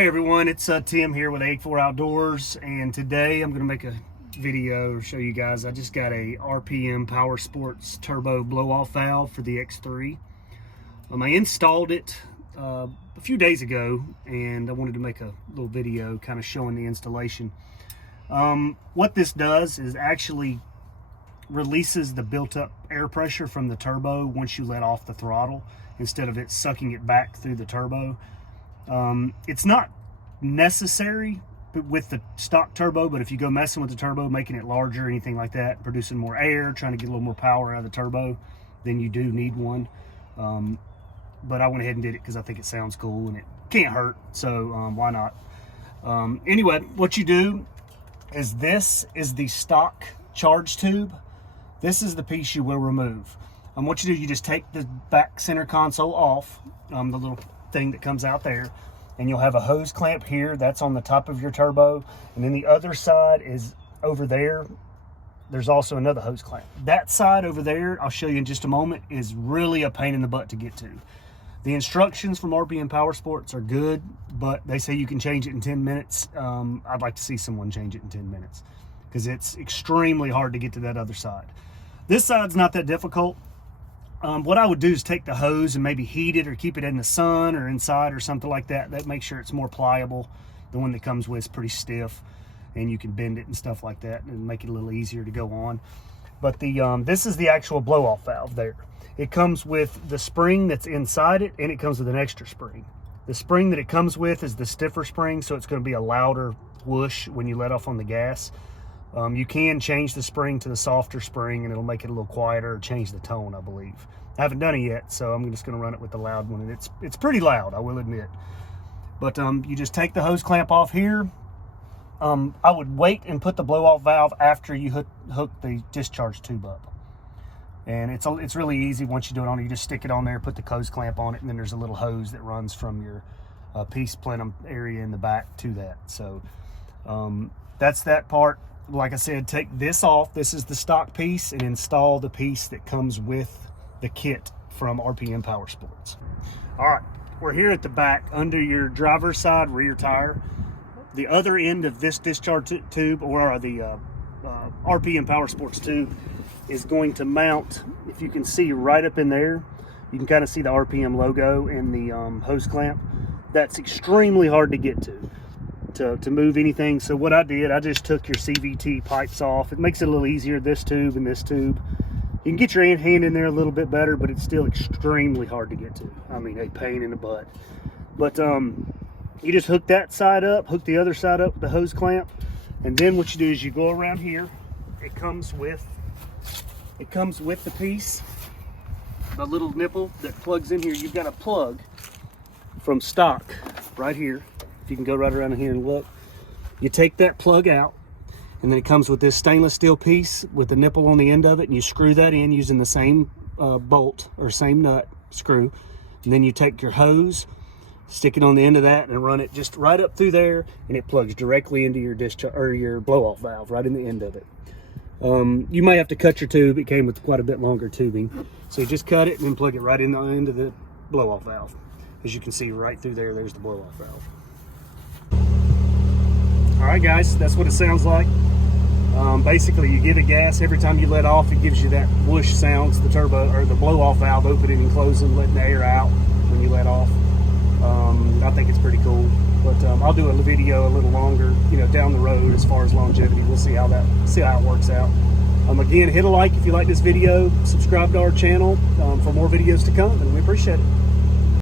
Hey everyone, it's Tim here with 84 Outdoors, and today I'm going to make a video show you guys. I just got a RPM Power Sports turbo blow-off valve for the X3. I installed it a few days ago, and I wanted to make a little video kind of showing the installation. What this does is actually releases the built-up air pressure from the turbo once you let off the throttle, instead of it sucking it back through the turbo. It's not necessary with the stock turbo, but if you go messing with the turbo, making it larger, anything like that, producing more air, trying to get a little more power out of the turbo, then you do need one. But I went ahead and did it because I think it sounds cool and it can't hurt, so why not? Anyway, what you do is, this is the stock charge tube. This is the piece you will remove. What you do, you just take the back center console off, the little thing that comes out there, and you'll have a hose clamp here that's on the top of your turbo, and then the other side is over there. There's also another hose clamp. That side over there, I'll show you in just a moment, is really a pain in the butt to get to. The instructions from RPM Power Sports are good, but they say you can change it in 10 minutes. I'd like to see someone change it in 10 minutes because it's extremely hard to get to that other side. This side's not that difficult. What I would do is take the hose and maybe heat it or keep it in the sun or inside or something like that. That makes sure it's more pliable. The one that comes with is pretty stiff, and you can bend it and stuff like that and make it a little easier to go on. But this is the actual blow-off valve there. It comes with the spring that's inside it, and it comes with an extra spring. The spring that it comes with is the stiffer spring, so it's going to be a louder whoosh when you let off on the gas. You can change the spring to the softer spring, and it'll make it a little quieter, or change the tone, I believe. I haven't done it yet, so I'm just going to run it with the loud one, and it's pretty loud, I will admit. But you just take the hose clamp off here. I would wait and put the blow-off valve after you hook the discharge tube up. And it's really easy once you do it on. You just stick it on there, put the hose clamp on it, and then there's a little hose that runs from your piece plenum area in the back to that. So that's that part. Like I said, take this off. This is the stock piece, and install the piece that comes with the kit from RPM Power Sports. All right, we're here at the back under your driver's side rear tire. The other end of this discharge tube, or the RPM Power Sports tube, is going to mount, if you can see right up in there, you can kind of see the RPM logo and the hose clamp. That's extremely hard to get to move anything. So what I did, I just took your CVT pipes off. It makes it a little easier, this tube and this tube. You can get your hand in there a little bit better, but it's still extremely hard to get to. I mean, a pain in the butt. But you just hook that side up, hook the other side up with the hose clamp, and then what you do is you go around here. It comes with the piece, the little nipple that plugs in here. You've got a plug from stock right here. You can go right around here and look. You take that plug out, and then it comes with this stainless steel piece with the nipple on the end of it, and you screw that in using the same bolt or same nut screw. And then you take your hose, stick it on the end of that, and run it just right up through there, and it plugs directly into your discharge or your blow-off valve right in the end of it. You may have to cut your tube. It came with quite a bit longer tubing, so you just cut it and then plug it right in the end of the blow-off valve. As you can see right through there, there's the blow-off valve. All right, guys, that's what it sounds like. Basically, you give it gas. Every time you let off, it gives you that whoosh sounds, the turbo or the blow-off valve opening and closing, letting the air out when you let off. I think it's pretty cool. But I'll do a video a little longer, down the road as far as longevity. We'll see how it works out. Again, hit a like if you like this video. Subscribe to our channel for more videos to come, and we appreciate it.